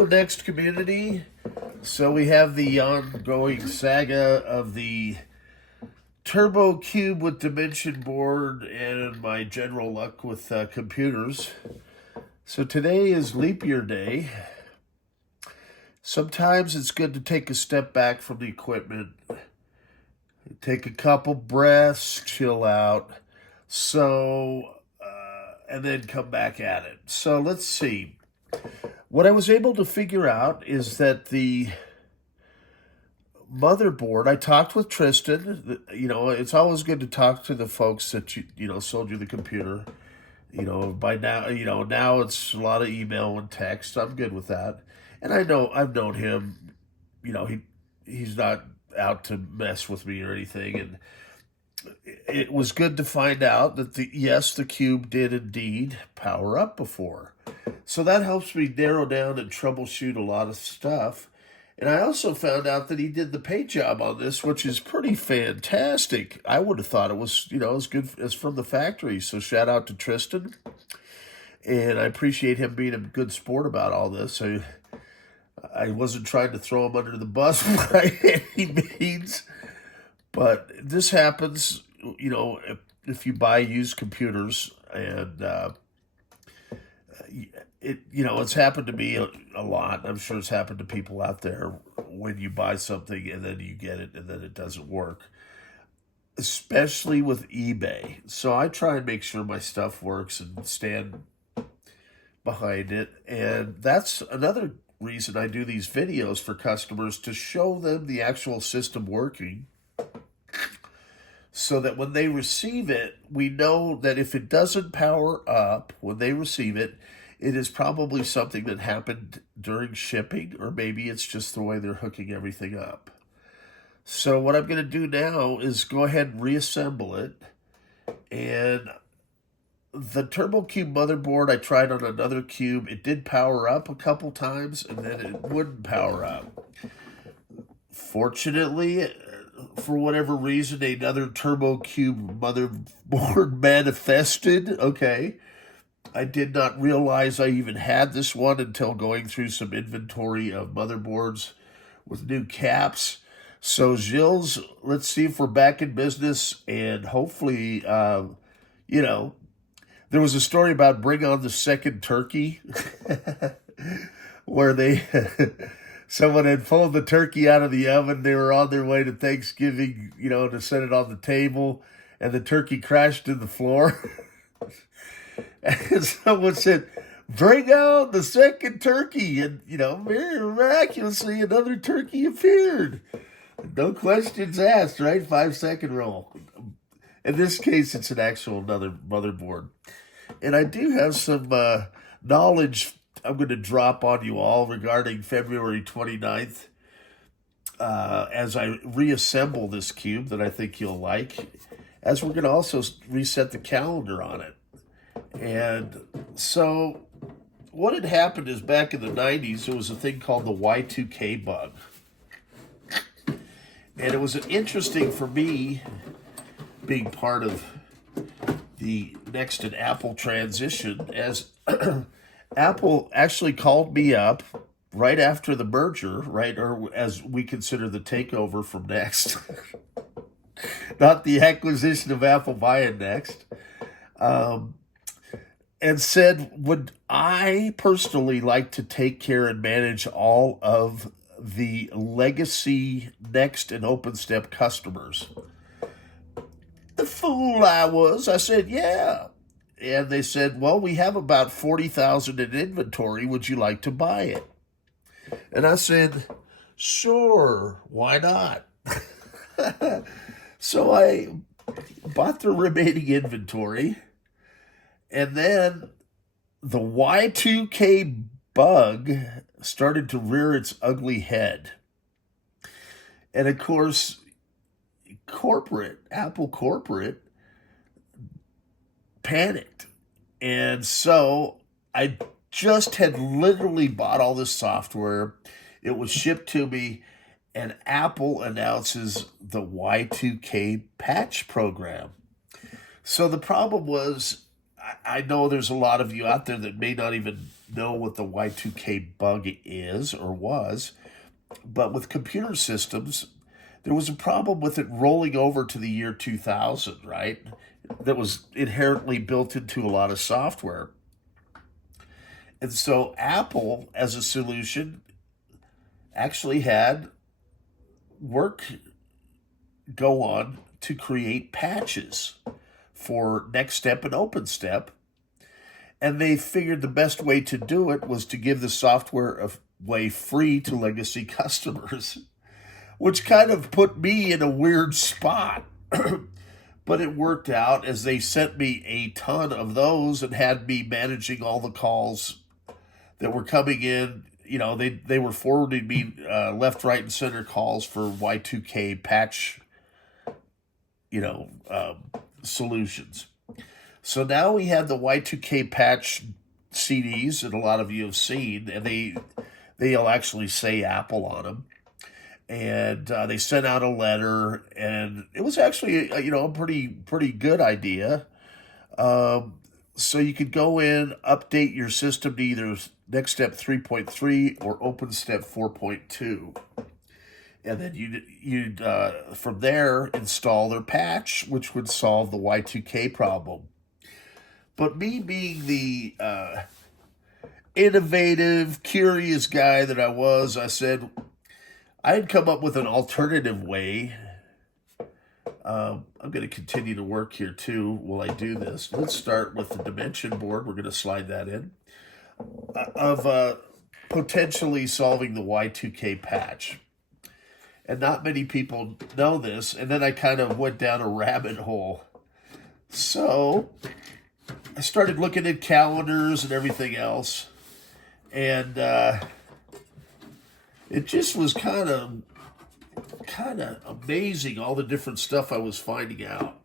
Hello, NeXT community. So we have the ongoing saga of the Turbo Cube with Dimension board and my general luck with computers. So today is leap year day. Sometimes it's good to take a step back from the equipment, take a couple breaths, chill out, and then come back at it. So let's see. What I was able to figure out is that the motherboard, I talked with Tristan. It's always good to talk to the folks that sold you the computer. By now, now it's a lot of email and text. I'm good with that. And I know I've known him, he's not out to mess with me or anything. And it was good to find out that the cube did indeed power up before. So that helps me narrow down and troubleshoot a lot of stuff. And I also found out that he did the paint job on this, which is pretty fantastic. I would have thought it was, as good as from the factory. So shout out to Tristan. And I appreciate him being a good sport about all this. I wasn't trying to throw him under the bus by any means. But this happens, if you buy used computers, and it's happened to me a lot. I'm sure it's happened to people out there when you buy something and then you get it and then it doesn't work, especially with eBay. So I try and make sure my stuff works and stand behind it. And that's another reason I do these videos for customers, to show them the actual system working, so that when they receive it, we know that if it doesn't power up when they receive it, it is probably something that happened during shipping, or maybe it's just the way they're hooking everything up. So what I'm going to do now is go ahead and reassemble it. And the Turbo Cube motherboard, I tried on another cube. It did power up a couple times, and then it wouldn't power up. Fortunately, for whatever reason, another Turbo Cube motherboard manifested. Okay. I did not realize I even had this one until going through some inventory of motherboards with new caps. So, Gilles, let's see if we're back in business, and hopefully, there was a story about Bring On the Second Turkey, where someone had pulled the turkey out of the oven. They were on their way to Thanksgiving, to set it on the table, and the turkey crashed to the floor. And someone said, "Bring out the second turkey." And, miraculously, another turkey appeared. No questions asked, right? 5-second rule. In this case, it's another motherboard. And I do have some knowledge I'm going to drop on you all regarding February 29th as I reassemble this cube that I think you'll like, as we're going to also reset the calendar on it. And so what had happened is, back in the 90s, there was a thing called the Y2K bug. And it was interesting for me, being part of the NeXT and Apple transition, as Apple actually called me up right after the merger, right, or as we consider the takeover from NeXT, not the acquisition of Apple buying NeXT, and said, would I personally like to take care and manage all of the legacy NeXT and OpenStep customers? The fool I was. I said, yeah. And they said, well, we have about 40,000 in inventory. Would you like to buy it? And I said, sure, why not? So I bought the remaining inventory. And then the Y2K bug started to rear its ugly head. And of course, Apple corporate panicked. And so I just had literally bought all this software. It was shipped to me, and Apple announces the Y2K patch program. So the problem was, I know there's a lot of you out there that may not even know what the Y2K bug is or was, but with computer systems, there was a problem with it rolling over to the year 2000, right? That was inherently built into a lot of software. And so Apple, as a solution, actually had work go on to create patches for NeXT and OpenStep. And they figured the best way to do it was to give the software away free to legacy customers, which kind of put me in a weird spot. But it worked out as they sent me a ton of those and had me managing all the calls that were coming in. You know, they were forwarding me left, right, and center calls for Y2K patch, solutions. So now we have the Y2K patch CDs that a lot of you have seen, and they'll actually say Apple on them. And they sent out a letter, and it was actually a pretty good idea. So you could go in, update your system to either NeXT 3.3 or OpenStep 4.2, and then you'd from there install their patch, which would solve the Y2K problem. But me being the innovative, curious guy that I said I had come up with an alternative way. I'm going to continue to work here too while I do this. Let's start with the dimension board. We're going to slide that in. Of potentially solving the Y2K patch. And not many people know this. And then I kind of went down a rabbit hole. So I started looking at calendars and everything else. And it just was kind of amazing, all the different stuff I was finding out.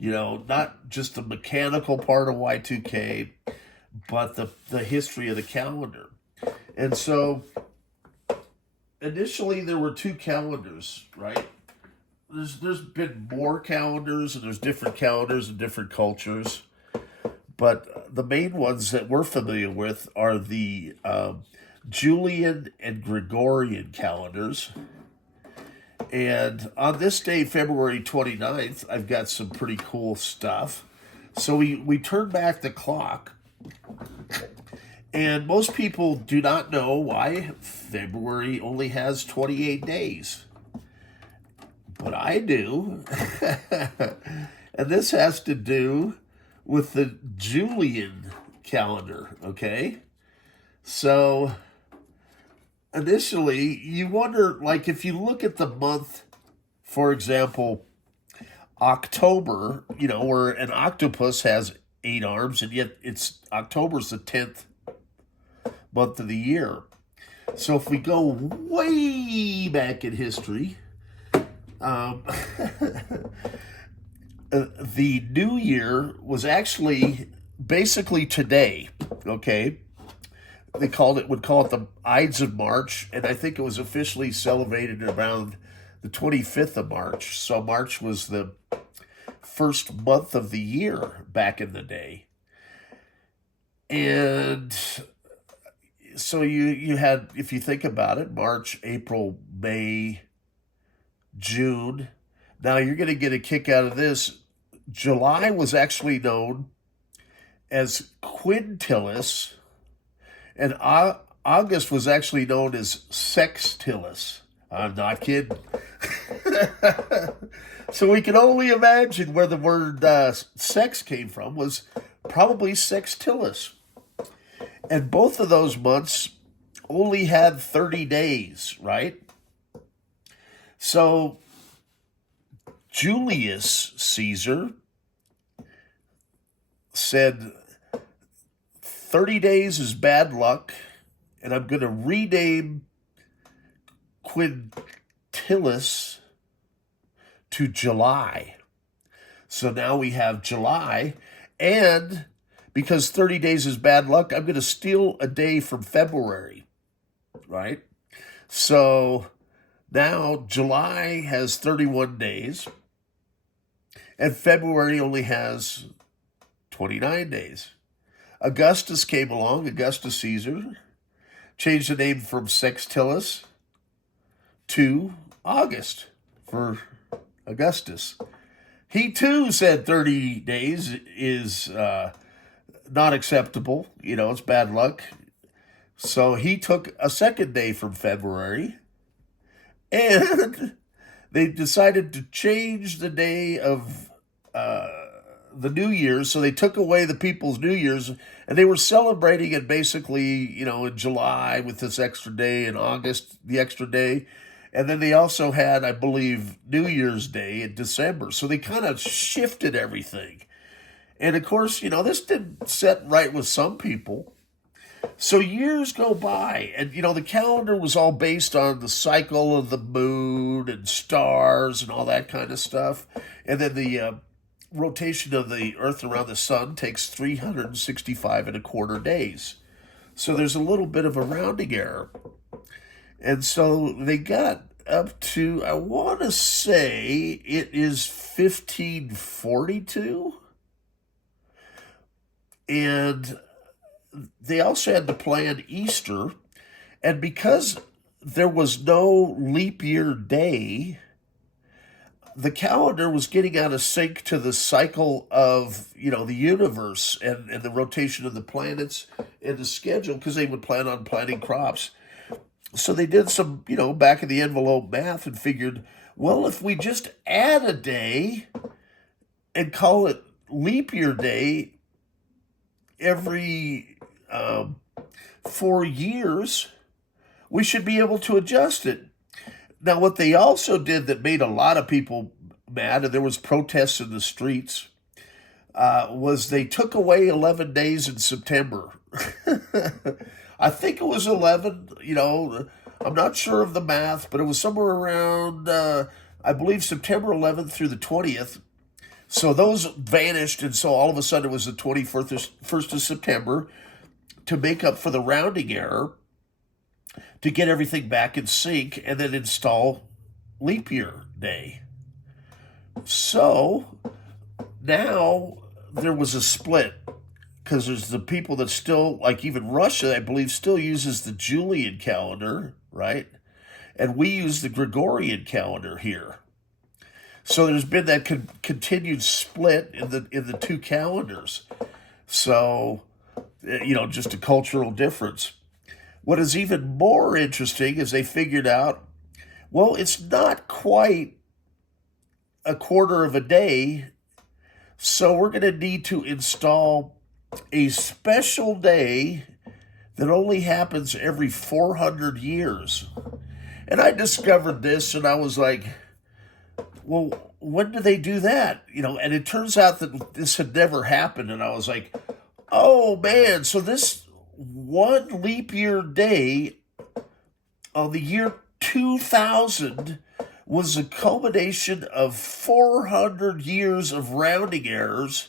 Not just the mechanical part of Y2K, but the history of the calendar. And so initially there were two calendars, right? There's been more calendars, and there's different calendars in different cultures. But the main ones that we're familiar with are the Julian and Gregorian calendars. And on this day, February 29th, I've got some pretty cool stuff. So we turn back the clock. And most people do not know why February only has 28 days. But I do. And this has to do with the Julian calendar, okay? So initially, you wonder, like, if you look at the month, for example, October, where an octopus has 8 arms, and yet October's the 10th month of the year. So if we go way back in history, the new year was actually basically today, okay? Would call it the Ides of March, and I think it was officially celebrated around the 25th of March. So March was the first month of the year back in the day. And so you had, if you think about it, March, April, May, June. Now you're going to get a kick out of this. July was actually known as Quintilis, and August was actually known as Sextilis. I'm not kidding. So we can only imagine where the word sex came from, was probably Sextilis. And both of those months only had 30 days, right? So Julius Caesar said 30 days is bad luck, and I'm going to rename Quintilis to July. So now we have July, and because 30 days is bad luck, I'm going to steal a day from February, right? So now July has 31 days, and February only has 29 days. Augustus came along, Augustus Caesar, changed the name from Sextilis to August for Augustus. He too said 30 days is not acceptable. It's bad luck. So he took a second day from February, and they decided to change the day of the New Year's. So they took away the people's New Year's, and they were celebrating it basically, in July with this extra day, in August, the extra day. And then they also had, I believe, New Year's Day in December. So they kind of shifted everything. And of course, this didn't set right with some people. So years go by, and the calendar was all based on the cycle of the moon and stars and all that kind of stuff. And then the rotation of the Earth around the sun takes 365 and a quarter days. So there's a little bit of a rounding error. And so they got up to, I want to say it is 1542. And they also had to plan Easter. And because there was no leap year day, the calendar was getting out of sync to the cycle of, the universe and the rotation of the planets and the schedule, because they would plan on planting crops. So they did some, back of the envelope math and figured, well, if we just add a day and call it leap year day every 4 years, we should be able to adjust it. Now, what they also did that made a lot of people mad, and there was protests in the streets, was they took away 11 days in September. I think it was 11, I'm not sure of the math, but it was somewhere around, I believe, September 11th through the 20th. So those vanished, and so all of a sudden it was the 21st of September to make up for the rounding error, to get everything back in sync, and then install leap year day. So now there was a split, because there's the people that still, like even Russia, I believe, still uses the Julian calendar, right? And we use the Gregorian calendar here. So there's been that continued split in the two calendars. So, just a cultural difference. What is even more interesting is they figured out, well, it's not quite a quarter of a day, so we're going to need to install a special day that only happens every 400 years. And I discovered this, and I was like, well, when do they do that? And it turns out that this had never happened, and I was like, oh man, so this one leap year day on the year 2000 was a culmination of 400 years of rounding errors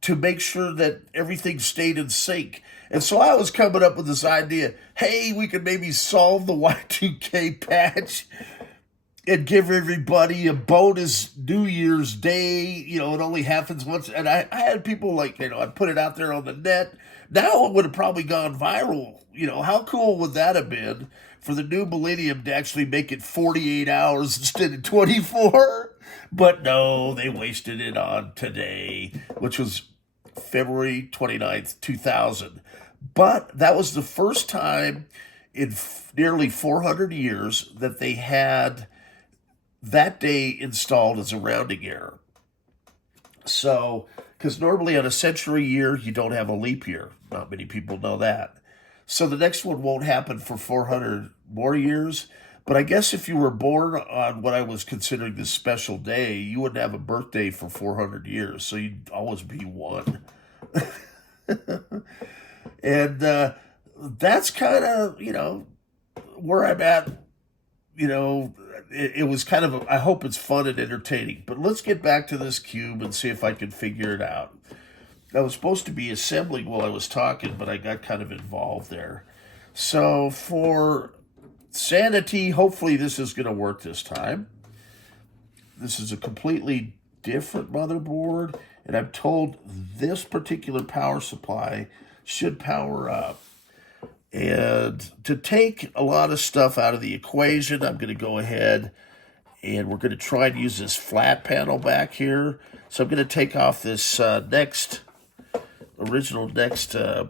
to make sure that everything stayed in sync. And so I was coming up with this idea, hey, we could maybe solve the Y2K patch and give everybody a bonus New Year's Day. It only happens once. And I had people like, I'd put it out there on the net. Now it would have probably gone viral. How cool would that have been for the new millennium to actually make it 48 hours instead of 24? But no, they wasted it on today, which was February 29th, 2000. But that was the first time in nearly 400 years that they had that day installed as a rounding error. So, because normally on a century year, you don't have a leap year. Not many people know that. So the next one won't happen for 400 more years. But I guess if you were born on what I was considering this special day, you wouldn't have a birthday for 400 years. So you'd always be one. And that's kind of, where I'm at. It was kind of, I hope it's fun and entertaining. But let's get back to this cube and see if I can figure it out. I was supposed to be assembling while I was talking, but I got kind of involved there. So for sanity, hopefully this is going to work this time. This is a completely different motherboard. And I'm told this particular power supply should power up. And to take a lot of stuff out of the equation, I'm going to go ahead and we're going to try and use this flat panel back here. So I'm going to take off this original NeXT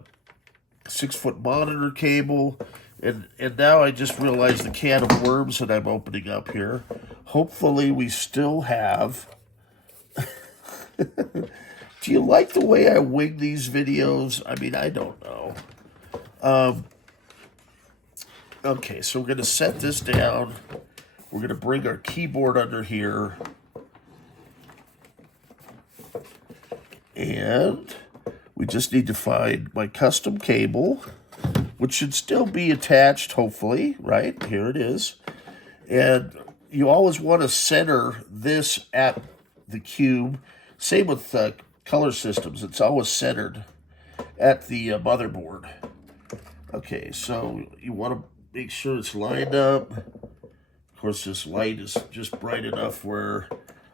6-foot monitor cable. And now I just realized the can of worms that I'm opening up here. Hopefully we still have... Do you like the way I wing these videos? I mean, I don't know. Okay, so we're going to set this down. We're going to bring our keyboard under here. And we just need to find my custom cable, which should still be attached, hopefully, right? Here it is. And you always want to center this at the cube. Same with color systems. It's always centered at the motherboard. Okay, so you want to make sure it's lined up. Of course, this light is just bright enough where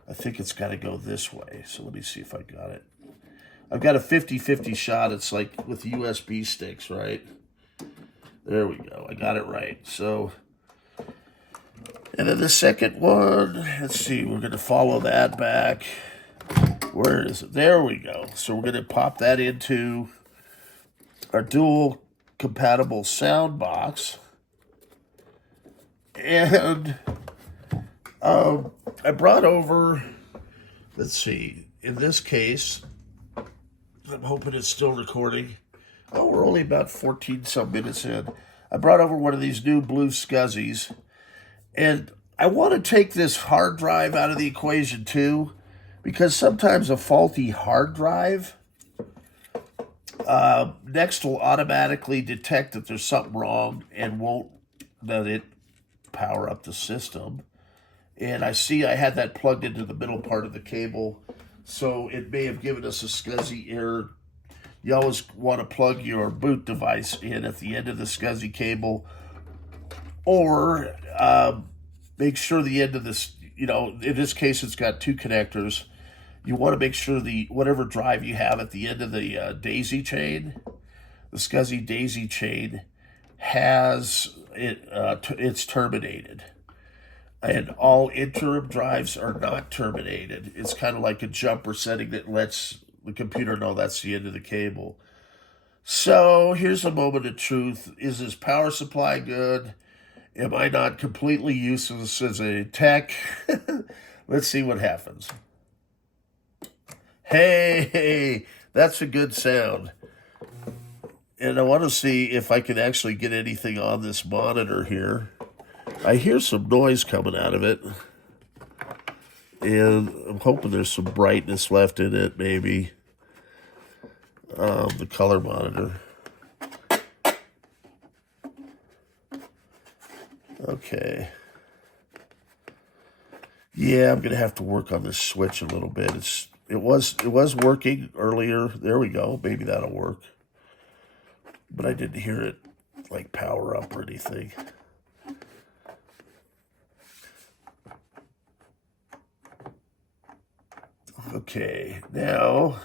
I think it's got to go this way. So let me see if I got it. I've got a 50-50 shot. It's like with USB sticks, right? There we go. I got it right. So, and then the second one, let's see, we're going to follow that back. Where is it? There we go. So we're going to pop that into our dual compatible sound box. And I brought over, let's see, in this case, I'm hoping it's still recording. Oh, we're only about 14 some minutes in. I brought over one of these new blue SCSIs. And I want to take this hard drive out of the equation too, because sometimes a faulty hard drive, NeXT will automatically detect that there's something wrong and won't let it power up the system. And I see I had that plugged into the middle part of the cable, so it may have given us a SCSI error. You always want to plug your boot device in at the end of the SCSI cable, or make sure the end of this, you know, in this case it's got two connectors. You want to make sure the whatever drive you have at the end of the daisy chain, the SCSI daisy chain, has it. It's terminated, and all interim drives are not terminated. It's kind of like a jumper setting that lets the computer know that's the end of the cable. So here's a moment of truth: is this power supply good? Am I not completely useless as a tech? Let's see what happens. Hey, that's a good sound. And I want to see if I can actually get anything on this monitor here. I hear some noise coming out of it. And I'm hoping there's some brightness left in it, maybe. The color monitor. Okay. Yeah, I'm going to have to work on this switch a little bit. It was working earlier. There we go. Maybe that'll work. But I didn't hear it like power up or anything. Okay, now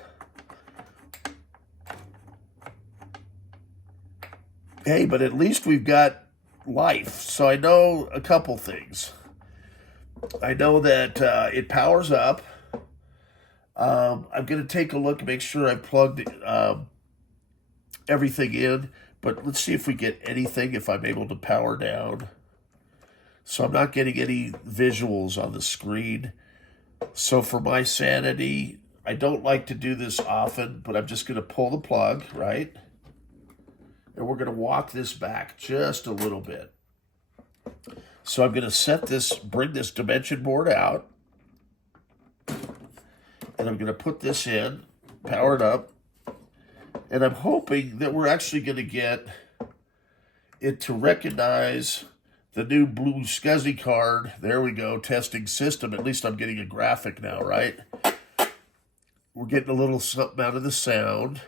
hey, but at least we've got life. So I know a couple things. I know that it powers up. I'm going to take a look and make sure I've plugged everything in. But let's see if we get anything, if I'm able to power down. So I'm not getting any visuals on the screen. So for my sanity, I don't like to do this often, but I'm just going to pull the plug, right? And we're going to walk this back just a little bit. So I'm going to bring this dimension board out. And I'm going to put this in, power it up. And I'm hoping that we're actually going to get it to recognize the new blue SCSI card. There we go, testing system. At least I'm getting a graphic now, right? We're getting a little something out of the sound.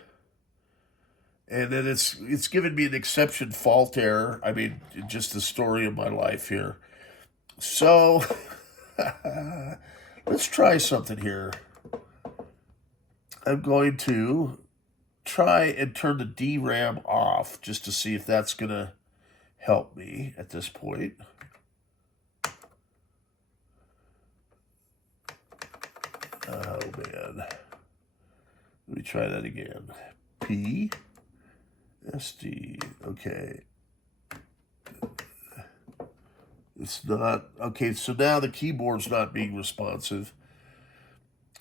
And then it's given me an exception fault error. I mean, just the story of my life here. So, let's try something here. I'm going to try and turn the DRAM off just to see if that's going to help me at this point. Oh, man. Let me try that again. P, S, D, okay. It's not, okay, so now the keyboard's not being responsive.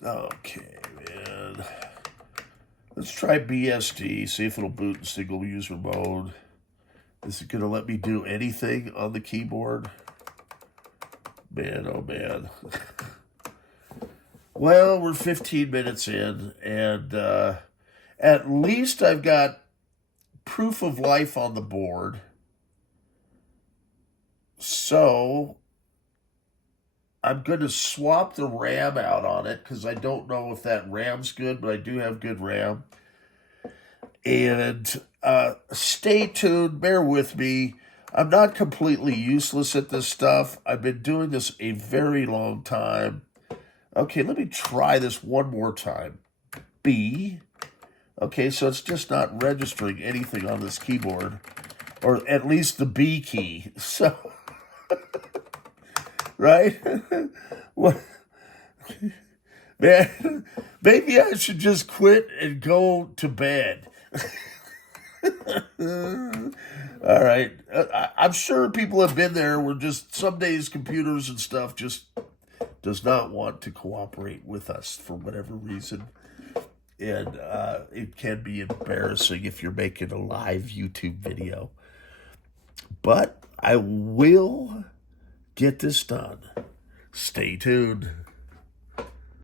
Okay, man. Let's try BSD, see if it'll boot in single user mode. Is it going to let me do anything on the keyboard? Man, oh man. Well, we're 15 minutes in, and at least I've got proof of life on the board. So I'm going to swap the RAM out on it because I don't know if that RAM's good, but I do have good RAM. And stay tuned, bear with me. I'm not completely useless at this stuff. I've been doing this a very long time. Okay, let me try this one more time. B. Okay, so it's just not registering anything on this keyboard, or at least the B key. So, right? What? Man, maybe I should just quit and go to bed. All right. I'm sure people have been there where just some days computers and stuff just does not want to cooperate with us for whatever reason. And it can be embarrassing if you're making a live YouTube video. But I will get this done. Stay tuned.